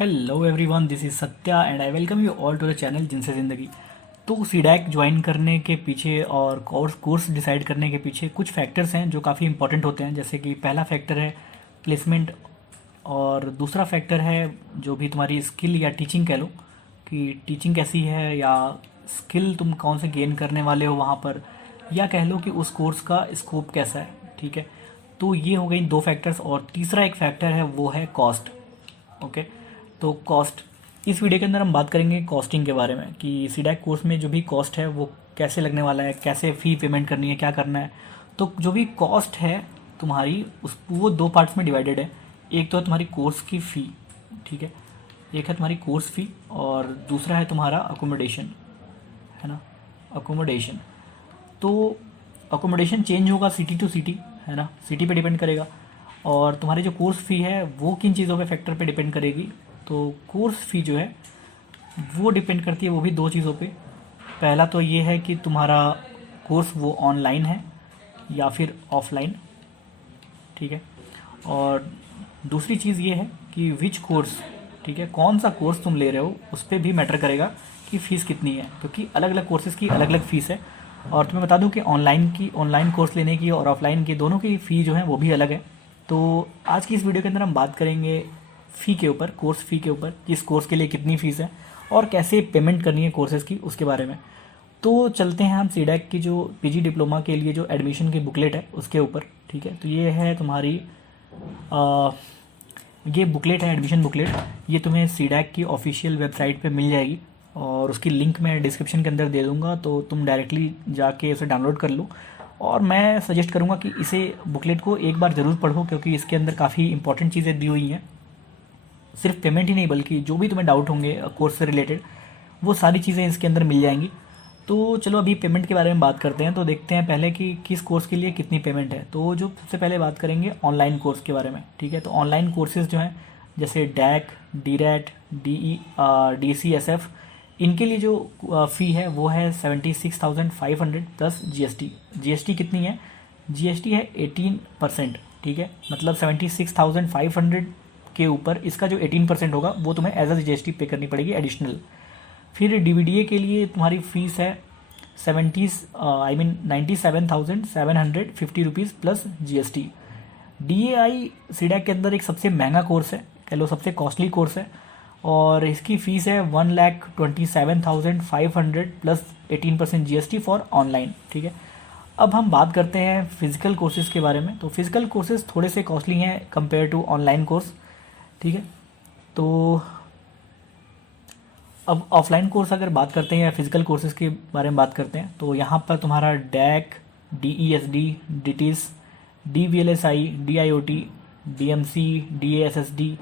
Hello everyone, this is Satya and I welcome you all to the channel जिनसे ज़िंदगी। तो CDAC join करने के पीछे और कोर्स डिसाइड करने के पीछे कुछ फैक्टर्स हैं जो काफ़ी इंपॉर्टेंट होते हैं। जैसे कि पहला फैक्टर है प्लेसमेंट, और दूसरा फैक्टर है जो भी तुम्हारी स्किल या टीचिंग कह लो कि टीचिंग कैसी है, या स्किल तुम कौन से गेन करने वाले हो वहाँ पर, या कह लो कि उस कोर्स का स्कोप कैसा है। ठीक है, तो ये हो गई दो फैक्टर्स। और तीसरा एक फैक्टर है वो है कॉस्ट। ओके, तो कॉस्ट, इस वीडियो के अंदर हम बात करेंगे कॉस्टिंग के बारे में कि सीडैक कोर्स में जो भी कॉस्ट है वो कैसे लगने वाला है, कैसे फ़ी पेमेंट करनी है, क्या करना है। तो जो भी कॉस्ट है तुम्हारी उस वो दो पार्ट्स में डिवाइडेड है। एक तो है तुम्हारी कोर्स की फ़ी, ठीक है, एक है तुम्हारी कोर्स फ़ी, और दूसरा है तुम्हारा अकोमोडेशन, है ना, अकोमोडेशन। तो अकोमोडेशन चेंज होगा सिटी टू सिटी, है ना, सिटी पे डिपेंड करेगा। और तुम्हारी जो कोर्स फ़ी है वो किन चीज़ों पे फैक्टर पे डिपेंड करेगी। तो कोर्स फ़ी जो है वो डिपेंड करती है वो भी दो चीज़ों पे। पहला तो ये है कि तुम्हारा कोर्स वो ऑनलाइन है या फिर ऑफलाइन, ठीक है। और दूसरी चीज़ ये है कि विच कोर्स, ठीक है, कौन सा कोर्स तुम ले रहे हो उस पर भी मैटर करेगा कि फ़ीस कितनी है, क्योंकि अलग अलग कोर्सेज़ की अलग अलग फ़ीस है। और तुम्हें बता दूं कि ऑनलाइन कोर्स लेने की और ऑफलाइन की दोनों की फ़ी जो है वो भी अलग है। तो आज की इस वीडियो के अंदर हम बात करेंगे फ़ी के ऊपर, कोर्स फ़ी के ऊपर, किस कोर्स के लिए कितनी फ़ीस है और कैसे पेमेंट करनी है कोर्सेज़ की, उसके बारे में। तो चलते हैं हम सीडैक की जो पीजी डिप्लोमा के लिए जो एडमिशन की बुकलेट है उसके ऊपर, ठीक है। तो ये है तुम्हारी ये बुकलेट है, एडमिशन बुकलेट। ये तुम्हें सीडैक की ऑफिशियल वेबसाइट पे मिल जाएगी और उसकी लिंक मैं डिस्क्रिप्शन के अंदर दे दूँगा, तो तुम डायरेक्टली जाके उसे डाउनलोड कर लो। और मैं सजेस्ट करूँगा कि इसे बुकलेट को एक बार ज़रूर पढ़ो, क्योंकि इसके अंदर काफ़ी इंपॉर्टेंट चीज़ें दी हुई हैं। सिर्फ पेमेंट ही नहीं बल्कि जो भी तुम्हें डाउट होंगे कोर्स से रिलेटेड वो सारी चीज़ें इसके अंदर मिल जाएंगी। तो चलो अभी पेमेंट के बारे में बात करते हैं। तो देखते हैं पहले कि किस कोर्स के लिए कितनी पेमेंट है। तो जो सबसे पहले बात करेंगे ऑनलाइन कोर्स के बारे में, ठीक है। तो ऑनलाइन कोर्सेज जो हैं जैसे डैक, डीरैट, DCSF, इनके लिए जो फ़ी है वो है 76,500 प्लस जीएसटी कितनी है, जीएसटी है 18%, ठीक है। मतलब 76,500 के ऊपर इसका जो 18% होगा वो तुम्हें एज अ जीएसटी पे करनी पड़ेगी एडिशनल। फिर डीवीडीए के लिए तुम्हारी फीस है 97,750 rupees plus GST. DAI CDAC के अंदर एक सबसे महंगा कोर्स है, कह लो सबसे कॉस्टली कोर्स है, और इसकी फ़ीस है 1,27,500 प्लस 18% जीएसटी फॉर ऑनलाइन, ठीक है। अब हम बात करते हैं फ़िज़िकल कोर्सेज के बारे में। तो फ़िज़िकल कोर्सेज थोड़े से कॉस्टली हैं कंपेयर टू ऑनलाइन कोर्स, ठीक है। तो अब ऑफलाइन कोर्स अगर बात करते हैं या फिज़िकल कोर्सेज़ के बारे में बात करते हैं, तो यहाँ पर तुम्हारा DAC, DESD, DITISS, DVLSI, DIOT, DMC, DASSD,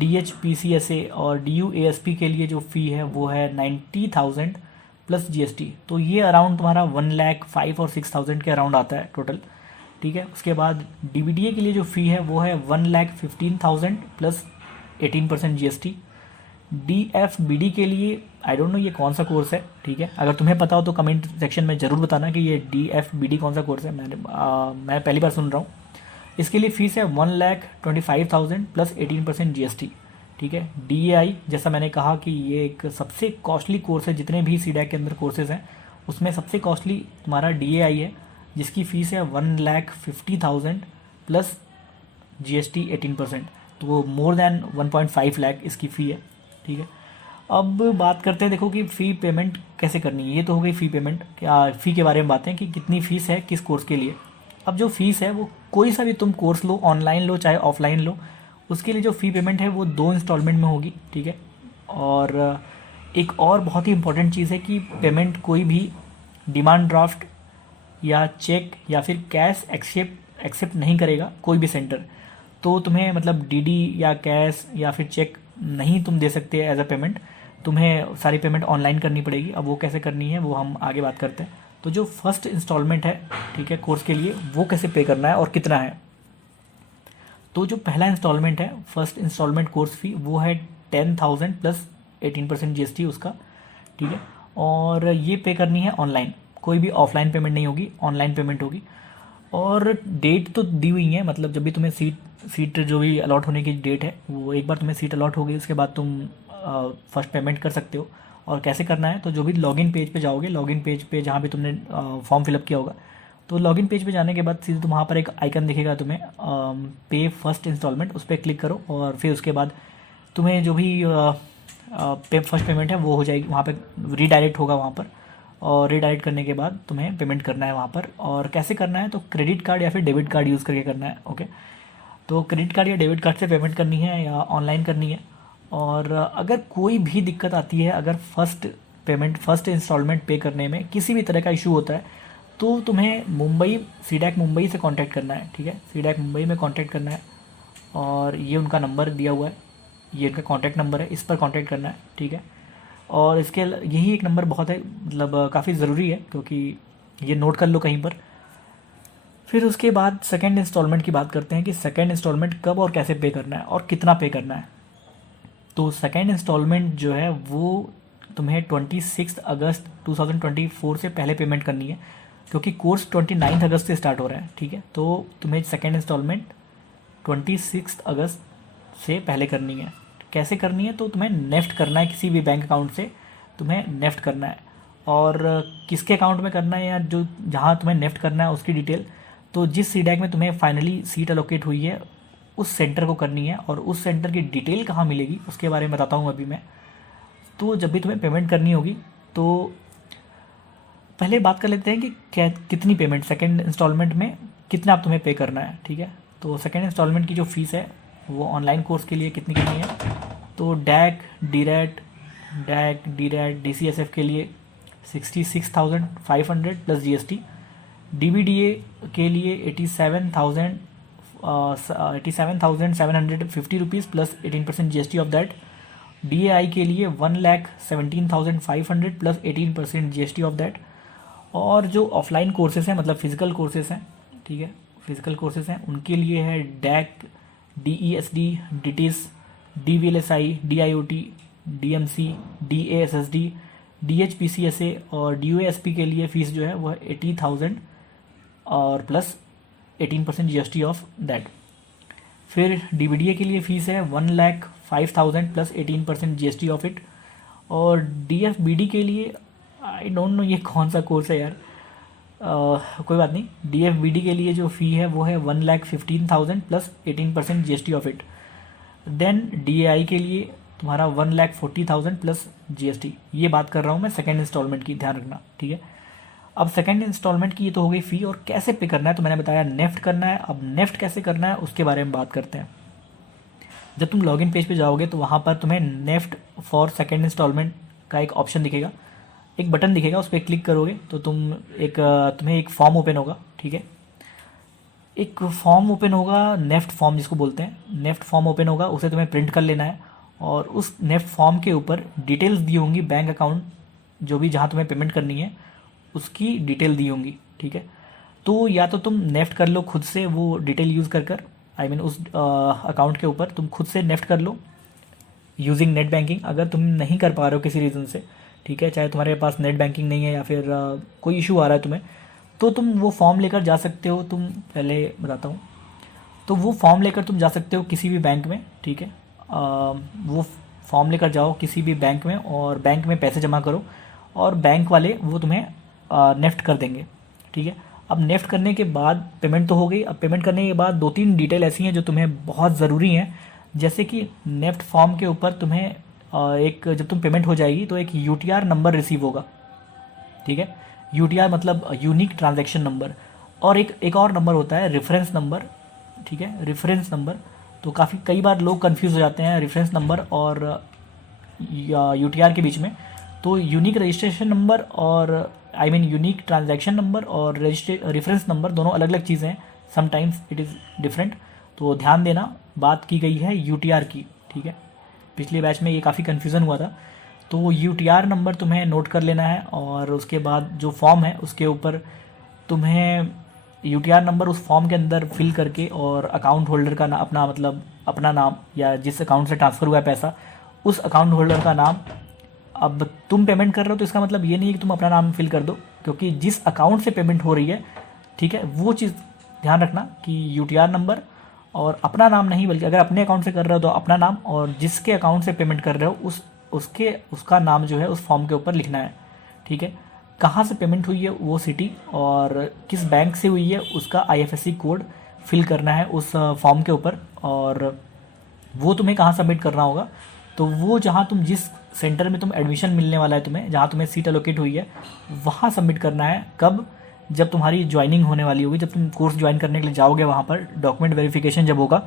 DHPCSA और DUASP के लिए जो फ़ी है वो है 90,000 प्लस जीएसटी। तो ये अराउंड तुम्हारा 1,05,000 और 6,000 के अराउंड आता है टोटल, ठीक है। उसके बाद डीवीडीए के लिए जो फ़ी है वो है 1,15,000 प्लस 18% जीएसटी। DFBD के लिए आई डोंट नो ये कौन सा कोर्स है, ठीक है। अगर तुम्हें पता हो तो कमेंट सेक्शन में ज़रूर बताना कि ये DFBD कौन सा कोर्स है। मैं पहली बार सुन रहा हूँ। इसके लिए फ़ीस है 1,25,000 प्लस 18% जीएसटी, ठीक है। DAI, जैसा मैंने कहा कि ये एक सबसे कॉस्टली कोर्स है, जितने भी सीडैक के अंदर कोर्सेज हैं उसमें सबसे कॉस्टली तुम्हारा DAI है, जिसकी फ़ीस है 1,50,000 प्लस जीएसटी 18%। तो वो मोर देन 1.5 लाख इसकी फ़ी है, ठीक है। अब बात करते हैं, देखो कि फ़ी पेमेंट कैसे करनी है। ये तो हो गई फ़ी पेमेंट, क्या फ़ी के बारे में बातें कि कितनी फ़ीस है किस कोर्स के लिए। अब जो फ़ीस है वो कोई सा भी तुम कोर्स लो, ऑनलाइन लो चाहे ऑफलाइन लो, उसके लिए जो फ़ी पेमेंट है वो 2 इंस्टॉलमेंट में होगी, ठीक है। और एक और बहुत ही इंपॉर्टेंट चीज़ है कि पेमेंट कोई भी डिमांड ड्राफ्ट या चेक या फिर कैश एक्सेप्ट नहीं करेगा कोई भी सेंटर। तो तुम्हें मतलब डीडी या कैश या फिर चेक नहीं तुम दे सकते एज अ पेमेंट, तुम्हें सारी पेमेंट ऑनलाइन करनी पड़ेगी। अब वो कैसे करनी है वो हम आगे बात करते हैं। तो जो फर्स्ट इंस्टॉलमेंट है, ठीक है, कोर्स के लिए वो कैसे पे करना है और कितना है। तो जो पहला इंस्टॉलमेंट है, फर्स्ट इंस्टॉलमेंट कोर्स फ़ी, वो है 10,000 प्लस 18% जीएसटी उसका, ठीक है। और ये पे करनी है ऑनलाइन, कोई भी ऑफलाइन पेमेंट नहीं होगी, ऑनलाइन पेमेंट होगी। और डेट तो दी हुई है, मतलब जब भी तुम्हें सीट जो भी अलॉट होने की डेट है, वो एक बार तुम्हें सीट अलॉट हो गई उसके बाद तुम फर्स्ट पेमेंट कर सकते हो। और कैसे करना है, तो जो भी लॉगिन पेज पे जाओगे, लॉगिन पेज पे जहाँ भी तुमने फॉर्म फिलअप किया होगा, तो लॉगिन पेज पे जाने के बाद सीधे तुम वहाँ पर एक आइकन दिखेगा तुम्हें, पे फर्स्ट इंस्टॉलमेंट, उस पर क्लिक करो और फिर उसके बाद तुम्हें जो भी पे फर्स्ट पेमेंट है वो हो जाएगी, वहाँ पे रीडायरेक्ट होगा वहाँ पर। और रीडायरेक्ट करने के बाद तुम्हें पेमेंट करना है वहाँ पर। और कैसे करना है, तो क्रेडिट कार्ड या फिर डेबिट कार्ड यूज़ करके करना है। ओके, तो क्रेडिट कार्ड या डेबिट कार्ड से पेमेंट करनी है या ऑनलाइन करनी है। और अगर कोई भी दिक्कत आती है, अगर फर्स्ट इंस्टॉलमेंट पे करने में किसी भी तरह का इशू होता है, तो तुम्हें मुंबई सीडैक मुंबई से कांटेक्ट करना है। ठीक है, सीडैक मुंबई में कांटेक्ट करना है और ये उनका नंबर दिया हुआ है, ये उनका कांटेक्ट नंबर है, इस पर कांटेक्ट करना है। ठीक है, और इसके यही एक नंबर बहुत है, मतलब काफ़ी ज़रूरी है, क्योंकि ये नोट कर लो कहीं पर। फिर उसके बाद सेकंड इंस्टॉलमेंट की बात करते हैं कि सेकंड इंस्टॉलमेंट कब और कैसे पे करना है और कितना पे करना है। तो सेकंड इंस्टॉलमेंट जो है वो तुम्हें 26 अगस्त 2024 से पहले पेमेंट करनी है, क्योंकि कोर्स 29 अगस्त से स्टार्ट हो रहा है। ठीक है, तो तुम्हें सेकंड इंस्टॉलमेंट 26 अगस्त से पहले करनी है। कैसे करनी है, तो तुम्हें नेफ्ट करना है, किसी भी बैंक अकाउंट से तुम्हें नेफ्ट करना है। और किसके अकाउंट में करना है या जो जहाँ तुम्हें नेफ्ट करना है उसकी डिटेल, तो जिस सीडैक में तुम्हें फाइनली सीट अलोकेट हुई है उस सेंटर को करनी है। और उस सेंटर की डिटेल कहाँ मिलेगी उसके बारे में बताता हूँ अभी मैं। तो जब भी तुम्हें पेमेंट करनी होगी, तो पहले बात कर लेते हैं कि क्या कितनी पेमेंट सेकंड इंस्टॉलमेंट में कितना आप तुम्हें पे करना है। ठीक है, तो सेकंड इंस्टॉलमेंट की जो फीस है वो ऑनलाइन कोर्स के लिए कितनी करनी है, तो डैक डी रैट DCSF के लिए 66,500 प्लस GST, DBDA के लिए 87,750 rupees plus 18% GST of that, DAI के लिए 1,17,500 प्लस 18% GST ऑफ दैट। और जो ऑफलाइन कोर्सेज हैं, मतलब फिजिकल कोर्सेज हैं, ठीक है, फिजिकल कोर्सेज हैं, उनके लिए है deck, DESD, DITIS, DVLSI, DIOT, DMC, DASSD, DHPCSA और DOASP के लिए फ़ीस जो है वह 80,000 और प्लस 18% GST ऑफ दैट। फिर DBDA के लिए फ़ीस है 1,05,000 प्लस 18% GST ऑफ इट। और DFBD के लिए आई डोंट नो ये कौन सा कोर्स है यार, कोई बात नहीं। DFBD के लिए जो फ़ी है वो है 1,15,000 plus 18% GST of it. Then DAI के लिए तुम्हारा 1,40,000 प्लस GST। ये बात कर रहा हूँ मैं सेकंड इंस्टॉलमेंट की, ध्यान रखना। ठीक है, अब सेकंड इंस्टॉलमेंट की ये तो हो गई फ़ी। और कैसे पे करना है, तो मैंने बताया नेफ्ट करना है। अब नेफ्ट कैसे करना है उसके बारे में बात करते हैं। जब तुम लॉगिन पेज पे जाओगे तो वहाँ पर तुम्हें नेफ्ट फॉर सेकंड इंस्टॉलमेंट का एक ऑप्शन दिखेगा, एक बटन दिखेगा, उस पर क्लिक करोगे तो तुम्हें एक फॉर्म ओपन होगा। ठीक है, एक फॉर्म ओपन होगा, नेफ्ट फॉर्म जिसको बोलते हैं, नेफ्ट फॉर्म ओपन होगा, उसे तुम्हें प्रिंट कर लेना है। और उस नेफ्ट फॉर्म के ऊपर डिटेल्स दी होंगी, बैंक अकाउंट जो भी जहाँ तुम्हें पेमेंट करनी है उसकी डिटेल दी होंगी। ठीक है, तो या तो तुम नेफ्ट कर लो खुद से वो डिटेल यूज़ कर आई मीन उस अकाउंट के ऊपर तुम खुद से नेफ्ट कर लो यूजिंग नेट बैंकिंग, अगर तुम नहीं कर पा रहे हो किसी रीज़न से। ठीक है, चाहे तुम्हारे पास नेट बैंकिंग नहीं है या फिर कोई इशू आ रहा है तुम्हें, तो तुम वो फॉर्म लेकर जा सकते हो। तुम पहले बताता हूँ, तो वो फॉर्म लेकर तुम जा सकते हो किसी भी बैंक में। ठीक है, वो फॉर्म लेकर जाओ किसी भी बैंक में और बैंक में पैसे जमा करो और बैंक वाले वो तुम्हें नेफ्ट कर देंगे। ठीक है, अब नेफ्ट करने के बाद पेमेंट तो हो गई। अब पेमेंट करने के बाद 2-3 डिटेल ऐसी हैं जो तुम्हें बहुत ज़रूरी हैं, जैसे कि नेफ्ट फॉर्म के ऊपर तुम्हें एक, जब तुम पेमेंट हो जाएगी तो एक UTR नंबर रिसीव होगा। ठीक है, UTR मतलब यूनिक ट्रांजैक्शन नंबर। और एक और नंबर होता है रेफरेंस नंबर। ठीक है, रेफरेंस नंबर, तो कई बार लोग कंफ्यूज हो जाते हैं रेफरेंस नंबर और UTR के बीच में। तो यूनिक रजिस्ट्रेशन नंबर और यूनिक ट्रांजैक्शन नंबर और रेफरेंस नंबर दोनों अलग अलग चीज़ें हैं, समटाइम्स इट इज़ डिफरेंट। तो ध्यान देना, बात की गई है UTR की। ठीक है, पिछले बैच में ये काफ़ी कन्फ्यूज़न हुआ था। तो UTR नंबर तुम्हें नोट कर लेना है और उसके बाद जो फॉर्म है उसके ऊपर तुम्हें UTR नंबर उस फॉर्म के अंदर फिल करके और अकाउंट होल्डर का अपना नाम या जिस अकाउंट से ट्रांसफ़र हुआ है पैसा उस अकाउंट होल्डर का नाम। अब तुम पेमेंट कर रहे हो तो इसका मतलब ये नहीं है कि तुम अपना नाम फिल कर दो, क्योंकि जिस अकाउंट से पेमेंट हो रही है, ठीक है, वो चीज़ ध्यान रखना कि यूटीआर नंबर और अपना नाम नहीं, बल्कि अगर अपने अकाउंट से कर रहे हो तो अपना नाम, और जिसके अकाउंट से पेमेंट कर रहे हो उसका नाम जो है उस फॉर्म के ऊपर लिखना है। ठीक है, कहाँ से पेमेंट हुई है वो सिटी, और किस बैंक से हुई है उसका आईएफएससी कोड फिल करना है उस फॉर्म के ऊपर। और वो तुम्हें कहाँ सबमिट करना होगा, तो वो जहाँ तुम जिस सेंटर में तुम एडमिशन मिलने वाला है तुम्हें, जहाँ तुम्हें सीट अलोकेट हुई है, वहाँ सबमिट करना है। कब? जब तुम्हारी ज्वाइनिंग होने वाली होगी, जब तुम कोर्स ज्वाइन करने के लिए जाओगे, वहाँ पर डॉक्यूमेंट वेरिफिकेशन जब होगा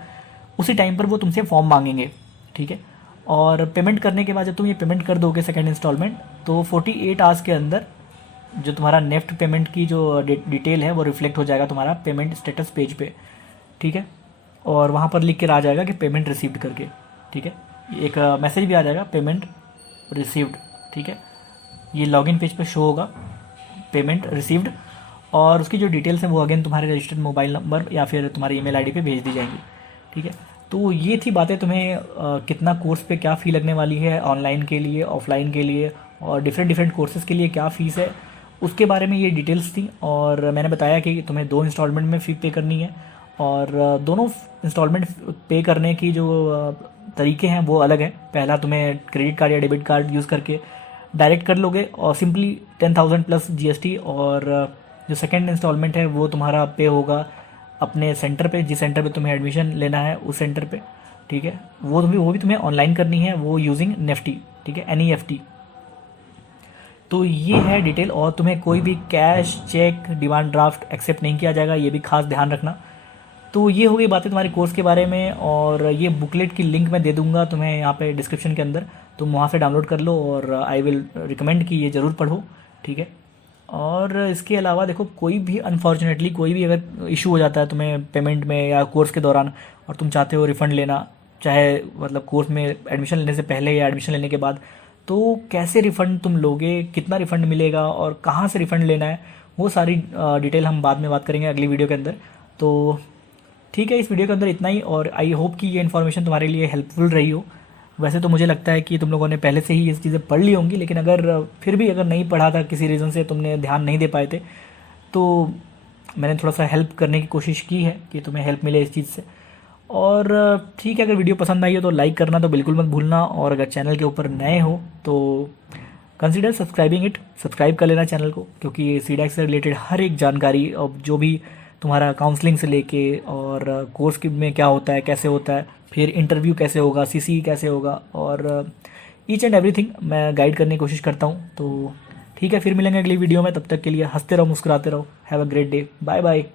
उसी टाइम पर वो तुमसे फॉर्म मांगेंगे। ठीक है, और पेमेंट करने के बाद जब तुम ये पेमेंट कर दोगे सेकेंड इंस्टॉलमेंट, तो 48 आवर्स के अंदर जो तुम्हारा नेफ्ट पेमेंट की जो डिटेल है वो रिफ्लेक्ट हो जाएगा तुम्हारा पेमेंट स्टेटस पेज पे। ठीक है, और वहाँ पर लिख के आ जाएगा कि पेमेंट रिसीव्ड करके। ठीक है, एक मैसेज भी आ जाएगा पेमेंट रिसीव्ड। ठीक है, ये लॉगिन पेज पे शो होगा पेमेंट रिसीव्ड, और उसकी जो डिटेल्स हैं वो अगेन तुम्हारे रजिस्टर्ड मोबाइल नंबर या फिर तुम्हारी ईमेल आईडी पे भेज दी जाएंगी। ठीक है, तो ये थी बातें, तुम्हें कितना कोर्स पे क्या फ़ी लगने वाली है, ऑनलाइन के लिए, ऑफलाइन के लिए, और डिफरेंट कोर्सेज़ के लिए क्या फ़ीस है, उसके बारे में ये डिटेल्स थी। और मैंने बताया कि तुम्हें 2 इंस्टॉलमेंट में फ़ी पे करनी है, और दोनों इंस्टॉलमेंट पे करने की जो तरीके हैं वो अलग हैं। पहला तुम्हें क्रेडिट कार्ड या डेबिट कार्ड यूज़ करके डायरेक्ट कर लोगे और सिंपली 10,000 प्लस जीएसटी, और जो सेकेंड इंस्टॉलमेंट है वो तुम्हारा पे होगा अपने सेंटर पे, जिस सेंटर पे तुम्हें एडमिशन लेना है उस सेंटर पे। ठीक है, वो भी तुम्हें ऑनलाइन करनी है, वो यूजिंग नेफ्टी। ठीक है, NEFT। तो ये है डिटेल, और तुम्हें कोई भी cash, cheque, demand draft accept नहीं किया जाएगा, ये भी खास ध्यान रखना। तो ये हो गई बातें तुम्हारे कोर्स के बारे में, और ये बुकलेट की लिंक मैं दे दूंगा तुम्हें यहाँ पे डिस्क्रिप्शन के अंदर, तुम वहाँ से डाउनलोड कर लो, और आई विल रिकमेंड कि ये ज़रूर पढ़ो। ठीक है, और इसके अलावा देखो, कोई भी अनफॉर्चुनेटली कोई भी अगर इशू हो जाता है तुम्हें पेमेंट में या कोर्स के दौरान, और तुम चाहते हो रिफ़ंड लेना, चाहे मतलब कोर्स में एडमिशन लेने से पहले या एडमिशन लेने के बाद, तो कैसे रिफ़ंड तुम लोगे, कितना रिफ़ंड मिलेगा और कहाँ से रिफ़ंड लेना है, वो सारी डिटेल हम बाद में बात करेंगे अगली वीडियो के अंदर। तो ठीक है, इस वीडियो के अंदर इतना ही, और आई होप कि ये इन्फॉर्मेशन तुम्हारे लिए हेल्पफुल रही हो। वैसे तो मुझे लगता है कि तुम लोगों ने पहले से ही ये चीज़ें पढ़ ली होंगी, लेकिन अगर फिर भी अगर नहीं पढ़ा था, किसी रीज़न से तुमने ध्यान नहीं दे पाए थे, तो मैंने थोड़ा सा हेल्प करने की कोशिश की है कि तुम्हें हेल्प मिले इस चीज़ से। और ठीक है, अगर वीडियो पसंद आई हो तो लाइक करना तो बिल्कुल मत भूलना, और अगर चैनल के ऊपर नए हो तो कंसिडर सब्सक्राइबिंग इट, सब्सक्राइब कर लेना चैनल को, क्योंकि सीडैक से रिलेटेड हर एक जानकारी, और जो भी तुम्हारा काउंसलिंग से लेके और कोर्स में क्या होता है, कैसे होता है, फिर इंटरव्यू कैसे होगा, CC कैसे होगा, और ईच एंड एवरीथिंग मैं गाइड करने की कोशिश करता हूँ। तो ठीक है, फिर मिलेंगे अगली वीडियो में, तब तक के लिए हंसते रहो, मुस्कुराते रहो। Have a great day, bye bye.